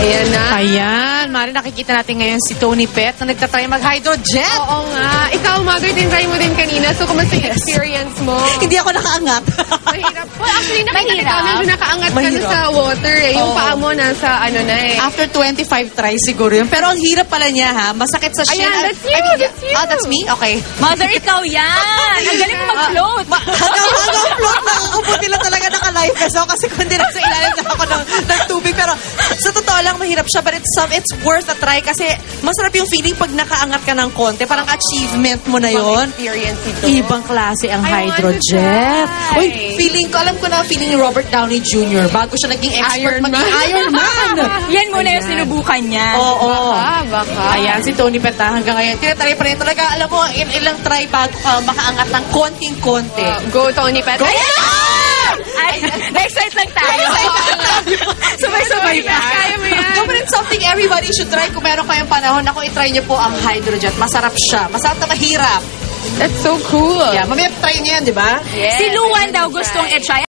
Ayan na. Ayan, Mari, nakikita natin ngayon si Tony Pet na nagtatry mag-hydrojet. Oo nga. Ikaw, Mother, tinry mo din kanina. So, kumusta yung experience mo? Hindi ako nakaangat. Mahirap. Well, actually, nakikita ko, medyo nakaangat ka na Mahirap. sa water eh. Yung Oo. paa mo nasa ano na eh. After 25 tries siguro yun. Pero ang hirap pala niya, ha? Masakit sa shin. Ayan, that's you, that's you. Ah, that's me? Okay. Mother, ikaw yan! Ang galing mo mag-float! Hanggang float lang ako. Buti lang talaga naka-life vest ako kasi kundi lang sa ilalim na ako ng tubig. Pero sa totoo lang, mahirap siya. But it's worth a try kasi masarap yung feeling pag nakaangat ka ng konti. Parang achievement mo na yon. Experience ito. Ibang klase ang I want to hydrojet. try. Uy, alam ko na feeling ni Robert Downey Jr. bago siya naging expert Iron maging Man. Iron Man. Yan muna yung sinubukan niya. Oo. Baka. Ayan, si Tony Peta hanggang ngayon. Tinatry pa rin talaga. Alam mo, ilang try bago ka makaangat ng konting-konti. Go, Tony Pet. Ay, na-excite lang tayo. Sabay-sabay pa. Kaya mo yan. No, but it's something everybody should try. Kung meron kayong panahon, ako itry niyo po ang hydrojet. Masarap siya. Masarap na mahirap. That's so cool. Yeah, mamaya try niyo yan, di ba? Si Luan daw gustong i-try.